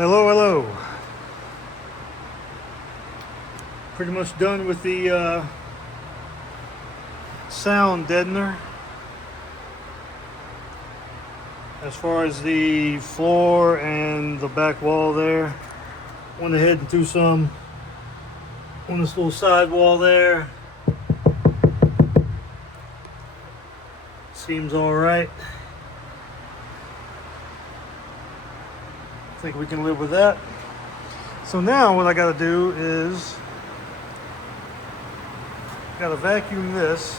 Hello, hello. Pretty much done with the sound deadener. As far as the floor and the back wall there, went ahead and threw some on this little side wall there. Seems all right. I think we can live with that. So now what I got to do is got to vacuum this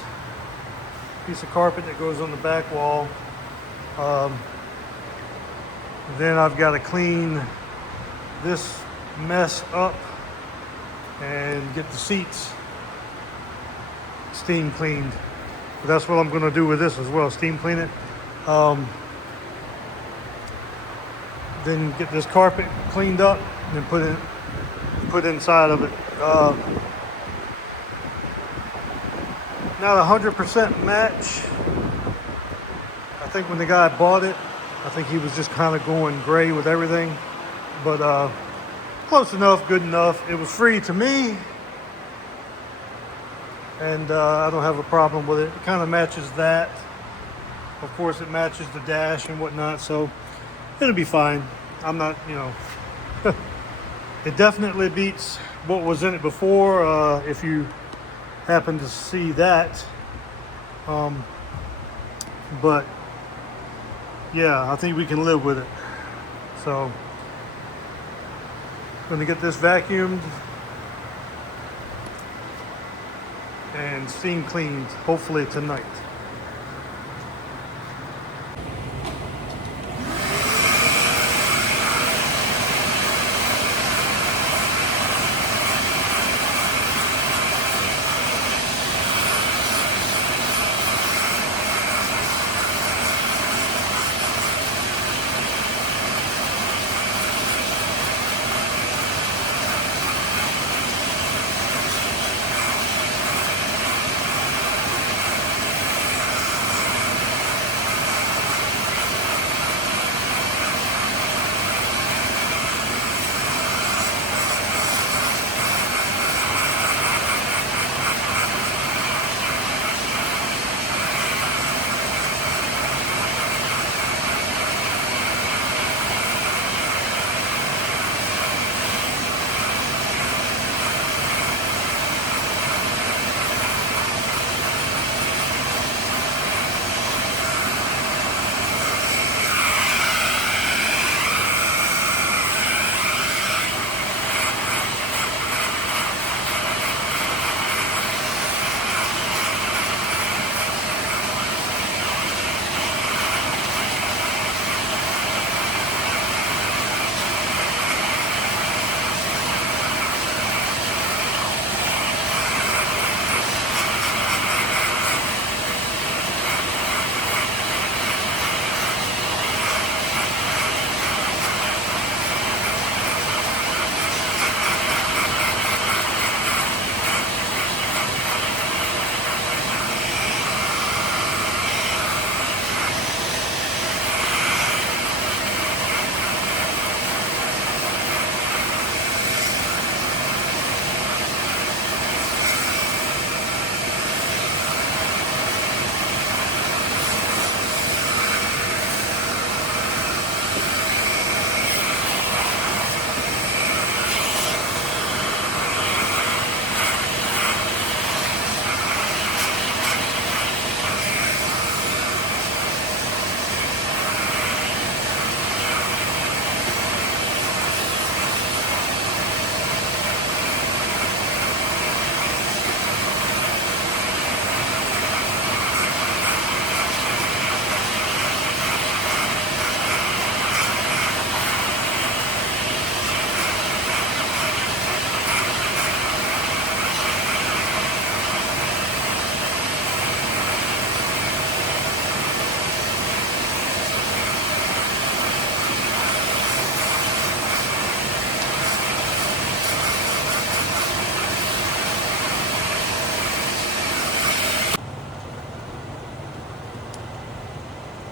piece of carpet that goes on the back wall. Then I've got to clean this mess up and get the seats steam cleaned. But that's what I'm going to do with this as well, steam clean it. Then get this carpet cleaned up and then put inside of it. Not 100% match. I think when the guy bought it, I think he was just kind of going gray with everything, but close enough, good enough. It was free to me, and I don't have a problem with it. It kind of matches that. Of course, it matches the dash and whatnot, so it'll be fine. I'm not, it definitely beats what was in it before, if you happen to see that. But yeah, I think we can live with it. So, going to get this vacuumed and steam cleaned, hopefully tonight.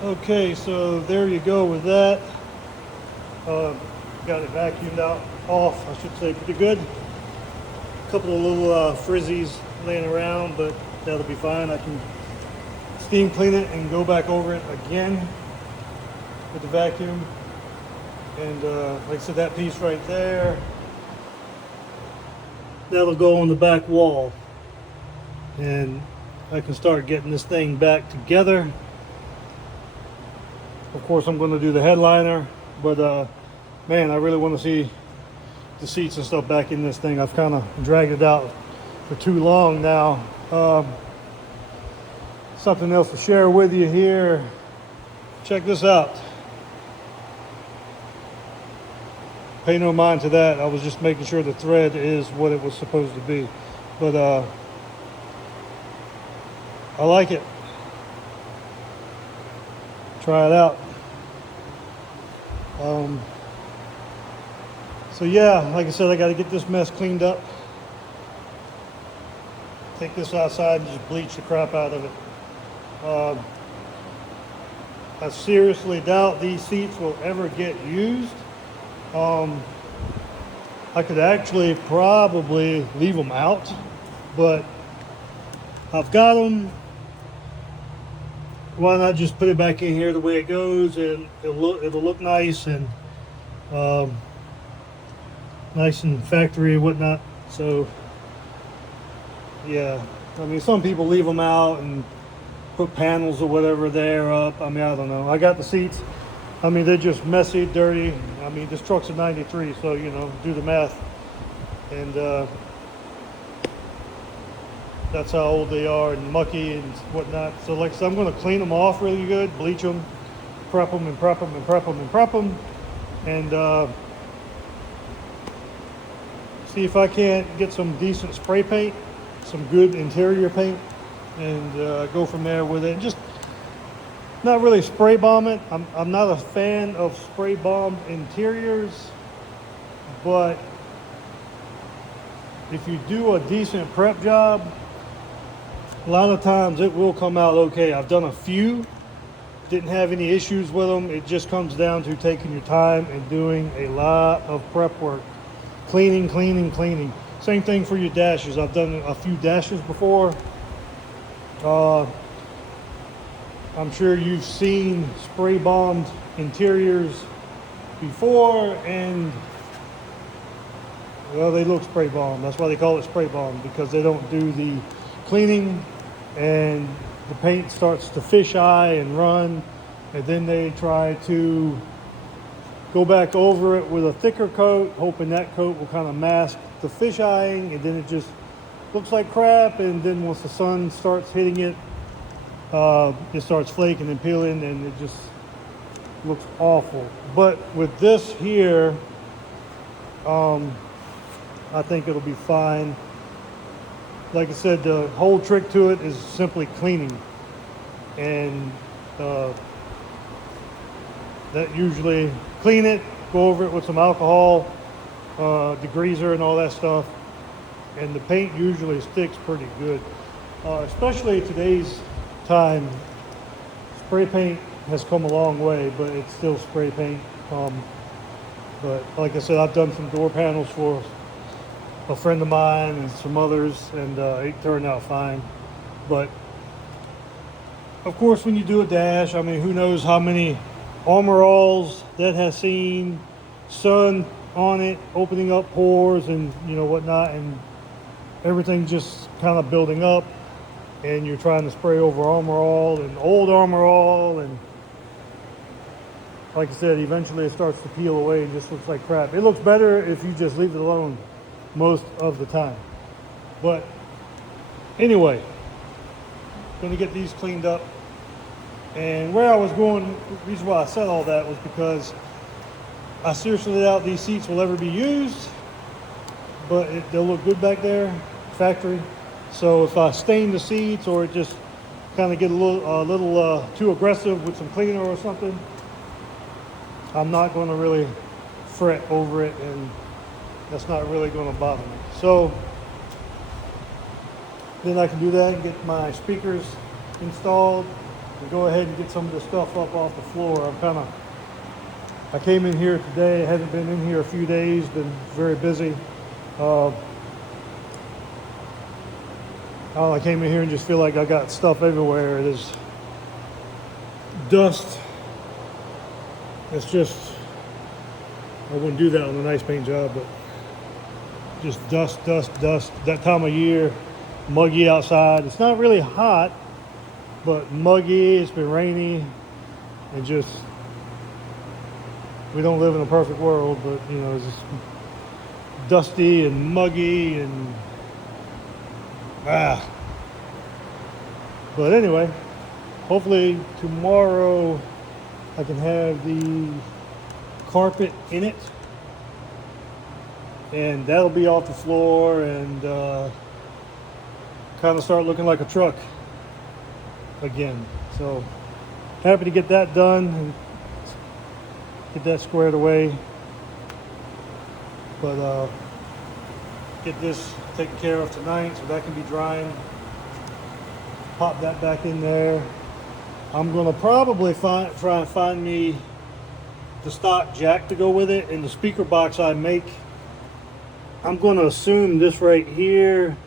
Okay, so there you go with that. got it vacuumed out, off, I should say, pretty good. A couple of little frizzies laying around, but that'll be fine. I can steam clean it and go back over it again with the vacuum. And like I said, that piece right there, that'll go on the back wall. And I can start getting this thing back together. Of course, I'm going to do the headliner, but man, I really want to see the seats and stuff back in this thing. I've kind of dragged it out for too long now. Something else to share with you here. Check this out. Pay no mind to that. I was just making sure the thread is what it was supposed to be. But I like it. Try it out. So yeah, like I said, I got to get this mess cleaned up. Take this outside and just bleach the crap out of it. I seriously doubt these seats will ever get used. I could actually probably leave them out, but I've got them. Why not just put it back in here the way it goes, and it'll look nice and nice and factory and whatnot. So yeah, I mean, some people leave them out and put panels or whatever there up. I mean, I don't know. I got the seats. I mean, they're just messy, dirty. I mean, this truck's a 93, so, you know, do the math. And that's how old they are, and mucky and whatnot. So, like I said, I'm going to clean them off really good, bleach them, prep them and prep them and prep them and prep them. And see if I can't get some decent spray paint, some good interior paint, and go from there with it. Just not really spray bomb it. I'm not a fan of spray bomb interiors, but if you do a decent prep job, a lot of times it will come out okay. I've done a few, didn't have any issues with them. It just comes down to taking your time and doing a lot of prep work. Cleaning, cleaning, cleaning. Same thing for your dashes. I've done a few dashes before. I'm sure you've seen spray bombed interiors before, and well, they look spray bombed. That's why they call it spray bomb, because they don't do the cleaning, and the paint starts to fisheye and run, and then they try to go back over it with a thicker coat, hoping that coat will kind of mask the fisheyeing, and then it just looks like crap. And then once the sun starts hitting it, it starts flaking and peeling, and it just looks awful. But with this here, I think it'll be fine. Like I said, the whole trick to it is simply cleaning, and that usually clean it, go over it with some alcohol, degreaser and all that stuff, and the paint usually sticks pretty good. Especially today's time, spray paint has come a long way, but it's still spray paint. But like I said, I've done some door panels for a friend of mine and some others, and it turned out fine. But of course, when you do a dash, I mean, who knows how many Armor Alls that has seen sun on it, opening up pores and, you know, whatnot, and everything just kind of building up, and you're trying to spray over Armor All and old Armor All, and like I said, eventually it starts to peel away and just looks like crap. It looks better if you just leave it alone most of the time. But anyway, gonna get these cleaned up. And where I was going, the reason why I said all that was because I seriously doubt these seats will ever be used, but they'll look good back there, factory. So if I stain the seats, or it just kind of get a little too aggressive with some cleaner or something, I'm not going to really fret over it, and that's not really going to bother me. So then I can do that and get my speakers installed and go ahead and get some of the stuff up off the floor. I'm kind of I came in here today. I hadn't been in here a few days. Been very busy. Uh, I came in here and just feel like I got stuff everywhere. There's dust. It's just, I wouldn't do that on a nice paint job, but just dust, dust, dust. That time of year, muggy outside. It's not really hot, but muggy. It's been rainy, and just, we don't live in a perfect world, but you know, it's just dusty and muggy and But anyway, hopefully tomorrow I can have the carpet in it, and that'll be off the floor and kind of start looking like a truck again. So happy to get that done and get that squared away. But get this taken care of tonight so that can be drying. Pop that back in there. I'm gonna probably try and find me the stock jack to go with it. In the speaker box I make, I'm gonna assume this right here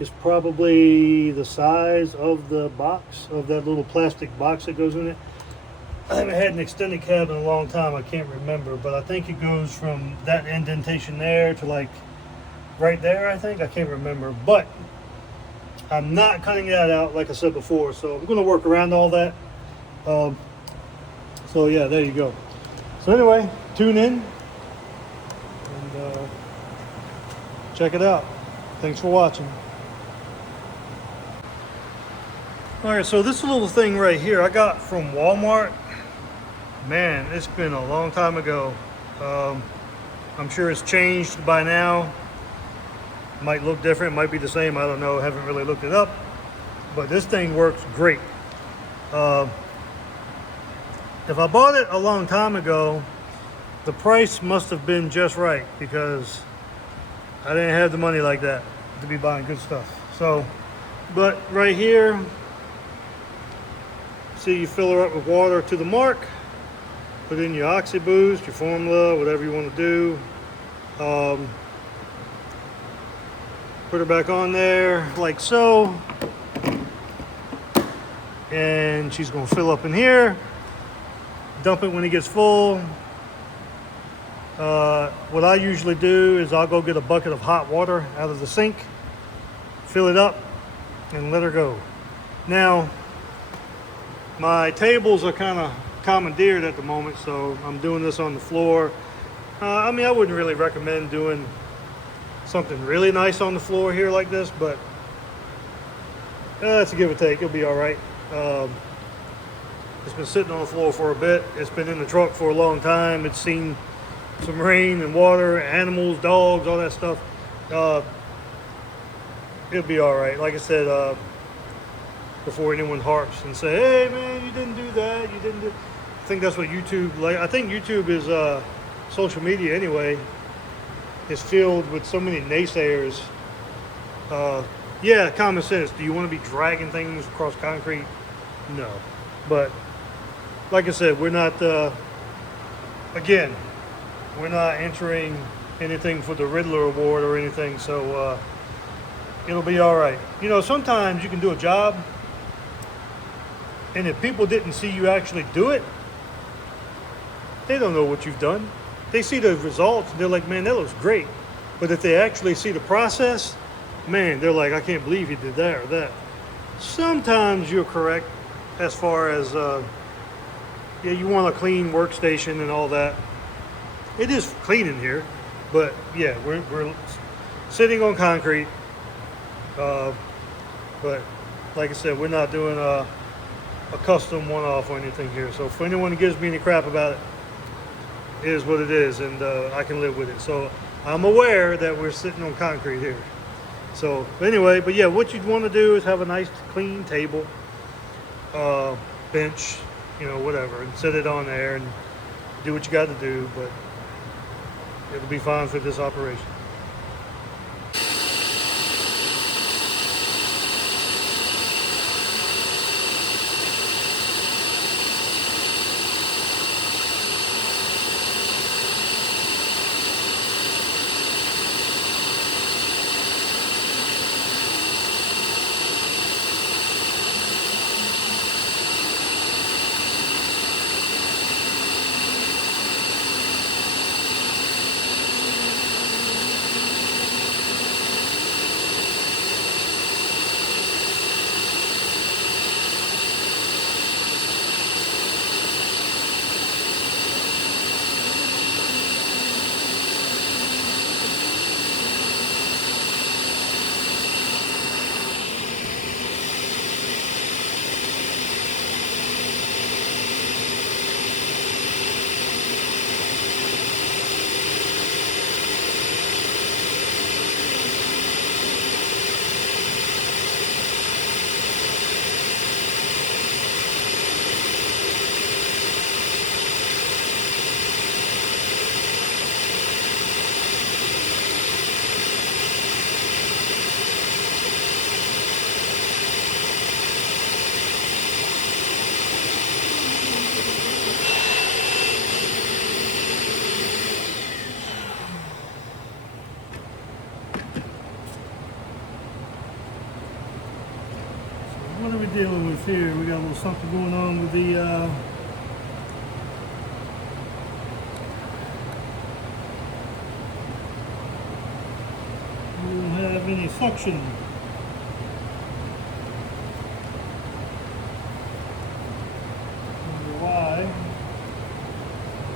is probably the size of the box, of that little plastic box that goes in it. I haven't had an extended cab in a long time, I can't remember, but I think it goes from that indentation there to like right there, I think. I can't remember, but I'm not cutting that out like I said before, so I'm going to work around all that. So yeah, there you go. So anyway, tune in and check it out. Thanks for watching. Alright, so this little thing right here I got from Walmart. Man, it's been a long time ago. I'm sure it's changed by now. Might look different, might be the same, I don't know, haven't really looked it up. But this thing works great. If I bought it a long time ago, the price must have been just right, because I didn't have the money like that to be buying good stuff. So, but right here, see, you fill her up with water to the mark, put in your OxyBoost, your formula, whatever you want to do. Put her back on there like so, and she's going to fill up in here. Dump it when it gets full. What I usually do is I'll go get a bucket of hot water out of the sink, fill it up, and let her go. Now, my tables are kind of commandeered at the moment, so I'm doing this on the floor. I mean, I wouldn't really recommend doing something really nice on the floor here like this, but it's a give or take. It'll be all right. It's been sitting on the floor for a bit. It's been in the truck for a long time. It's seen some rain and water, animals, dogs, all that stuff. It'll be all right. Like I said, before anyone harps and say, "Hey man, you didn't do that. You didn't do." I think that's what YouTube. Like, I think YouTube is social media anyway. Is filled with so many naysayers. Yeah, common sense. Do you want to be dragging things across concrete? No. But like I said, we're not, again, we're not entering anything for the Riddler Award or anything, so it'll be all right. You know, sometimes you can do a job, and if people didn't see you actually do it, they don't know what you've done. They see the results, they're like, man, that looks great. But if they actually see the process, man, they're like, I can't believe you did that or that. Sometimes you're correct as far as, yeah, you want a clean workstation and all that. It is clean in here, but yeah, we're sitting on concrete. But like I said, we're not doing a custom one-off or anything here. So if anyone gives me any crap about it, it is what it is, and I can live with it. So I'm aware that we're sitting on concrete here. So anyway, but yeah, what you'd want to do is have a nice clean table, bench, you know, whatever, and set it on there and do what you got to do, but it'll be fine for this operation. we're dealing with here. We got a little something going on with the we don't have any suction. Wonder why.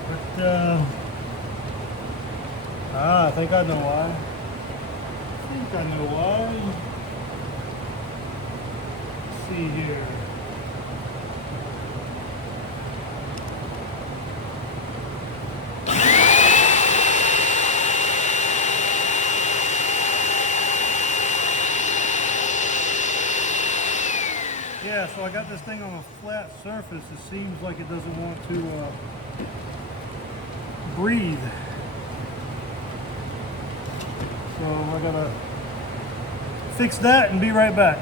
But I think I know why. I know why. Let's see here. Yeah, so I got this thing on a flat surface. It seems like it doesn't want to breathe. So I gotta fix that and be right back.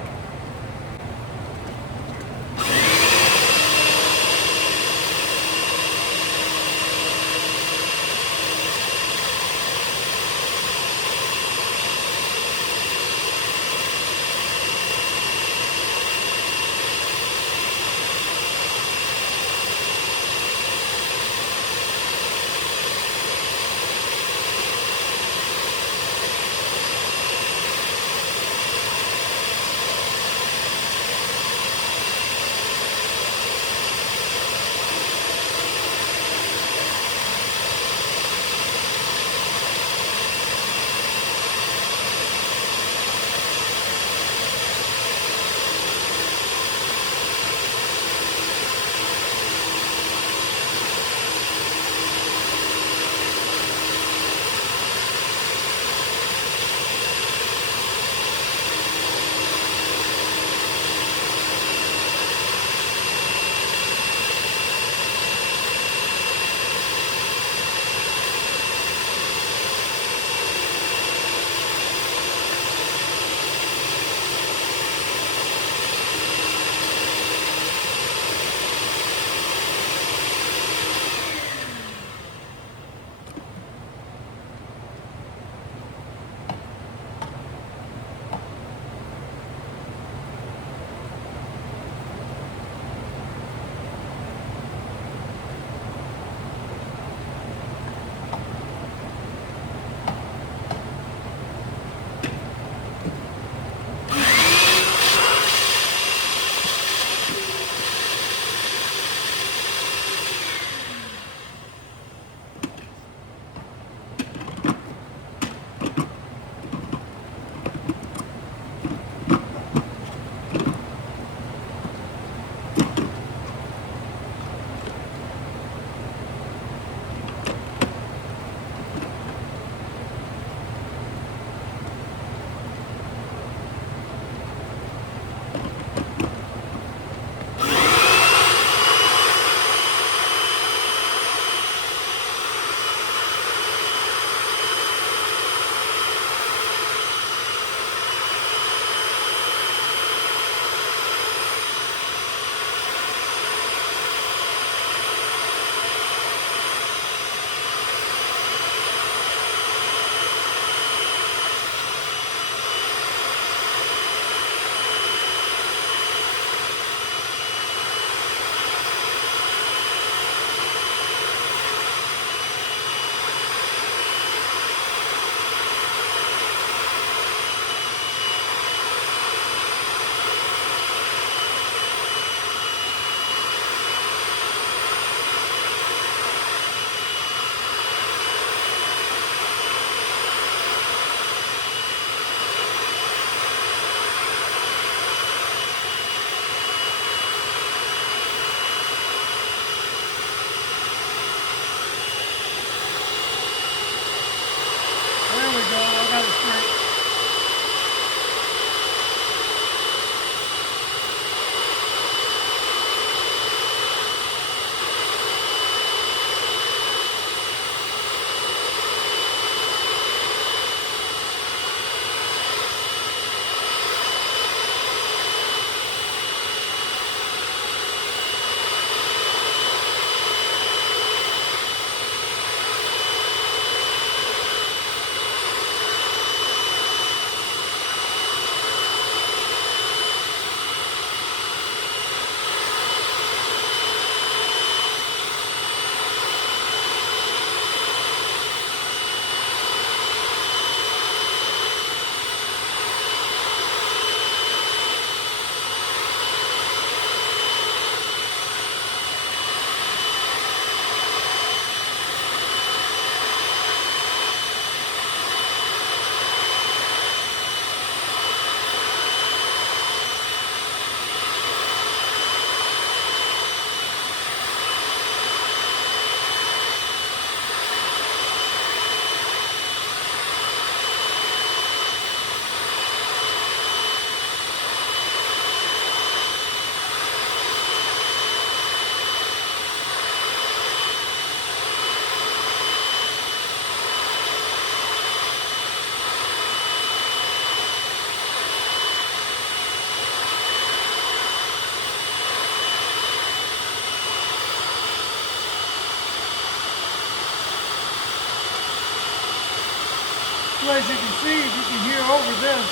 So as you can see, you can hear over this.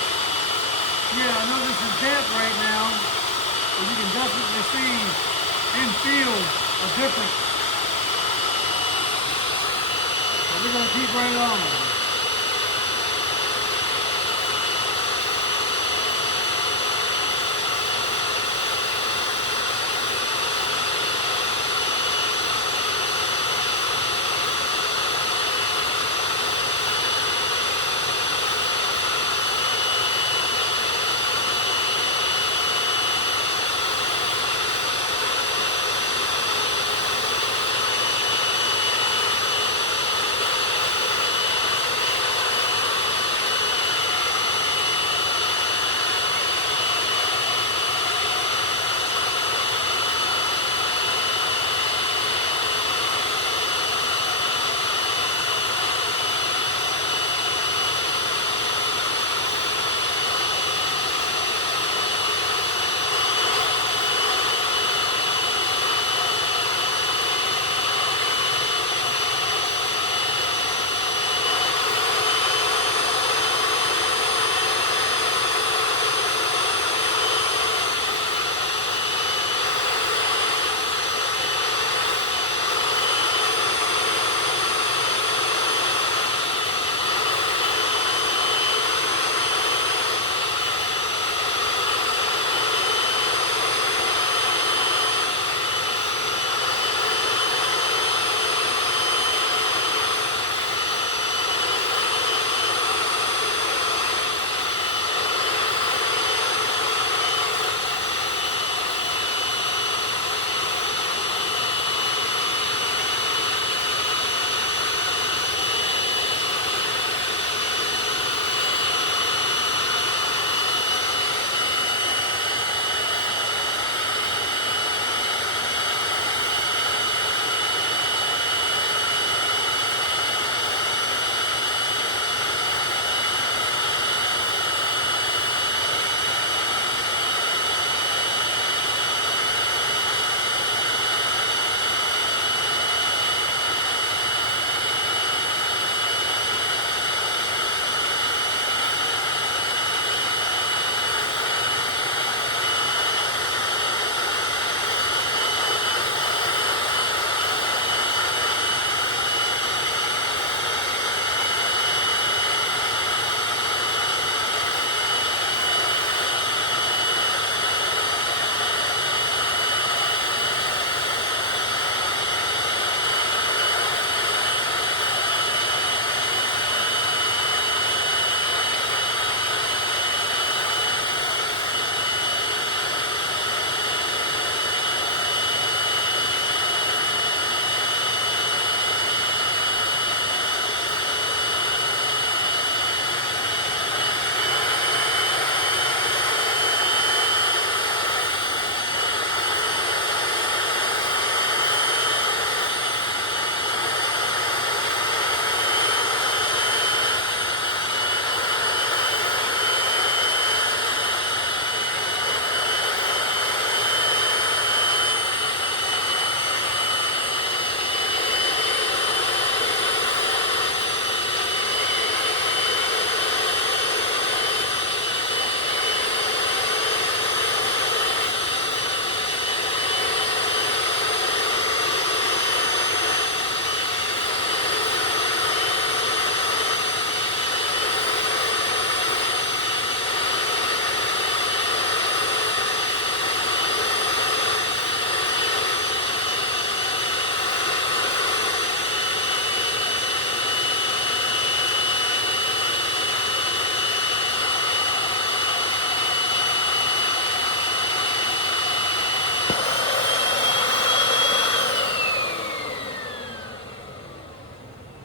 Yeah, I know this is damp right now, but you can definitely see and feel a difference. So we're going to keep right on.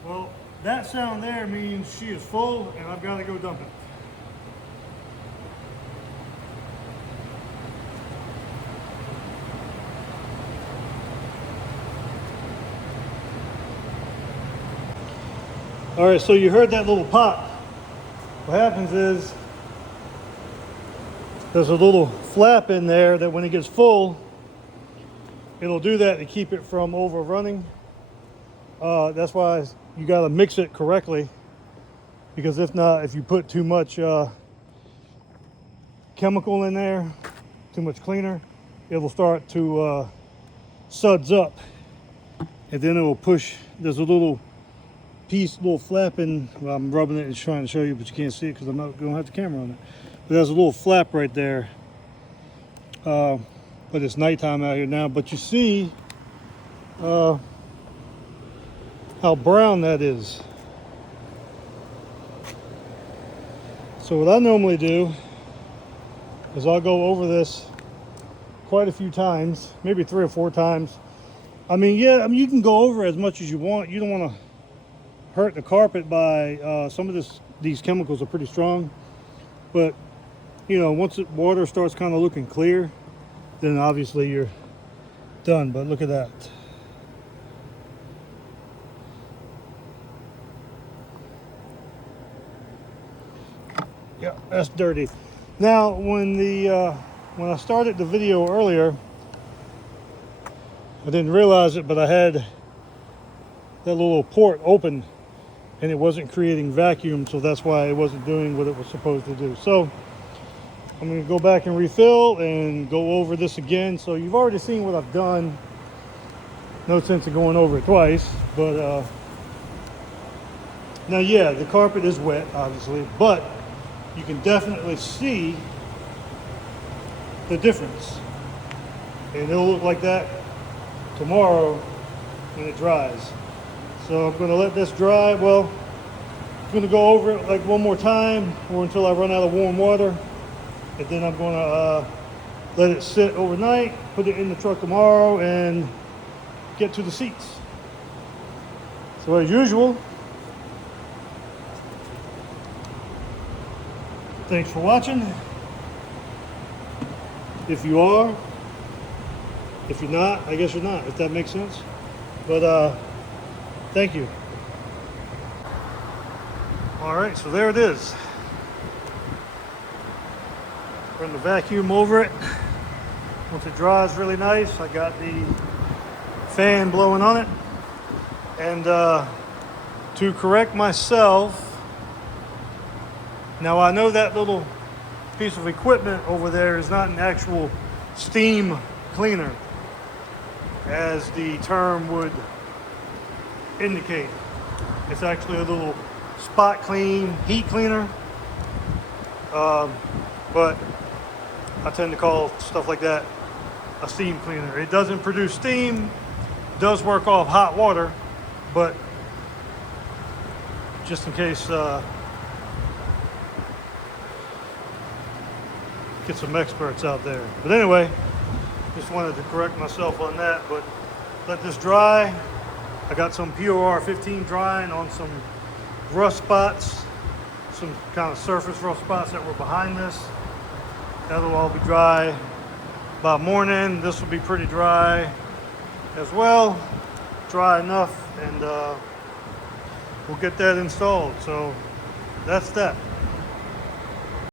Well, that sound there means she is full and I've got to go dump it. All right, so you heard that little pop. What happens is there's a little flap in there that when it gets full, it'll do that to keep it from overrunning. That's why you got to mix it correctly because if not, if you put too much chemical in there, too much cleaner, it will start to suds up, and then it will push. There's a little piece, little flapping. Well, I'm rubbing it and trying to show you, but you can't see it because I'm not going to have the camera on it. But there's a little flap right there. But it's nighttime out here now. But you see how brown that is. So what I normally do is I'll go over this quite a few times, maybe 3 or 4 times. I mean, yeah, you can go over as much as you want. You don't want to hurt the carpet by some of these chemicals are pretty strong, but you know, once the water starts kind of looking clear, then obviously you're done. But look at that. Yeah, that's dirty. Now when I started the video earlier, I didn't realize it, but I had that little port open and it wasn't creating vacuum, so that's why it wasn't doing what it was supposed to do. So I'm going to go back and refill and go over this again. So you've already seen what I've done. No sense in going over it twice, but now yeah, the carpet is wet obviously, but you can definitely see the difference, and it'll look like that tomorrow when it dries. So I'm going to let this dry. Well, I'm going to go over it like one more time or until I run out of warm water, and then I'm going to let it sit overnight, put it in the truck tomorrow, and get to the seats. So as usual, thanks for watching. If you are, if you're not, I guess you're not, if that makes sense. But thank you. All right, so there it is. Run the vacuum over it. Once it dries really nice, I got the fan blowing on it. And to correct myself, now I know that little piece of equipment over there is not an actual steam cleaner, as the term would indicate. It's actually a little spot clean heat cleaner, but I tend to call stuff like that a steam cleaner. It doesn't produce steam, does work off hot water, but just in case, get some experts out there. But anyway, just wanted to correct myself on that. But let this dry. I got some POR 15 drying on some rust spots, some kind of surface rust spots that were behind this. That'll all be dry by morning. This will be pretty dry as well, dry enough, and we'll get that installed. So that's that.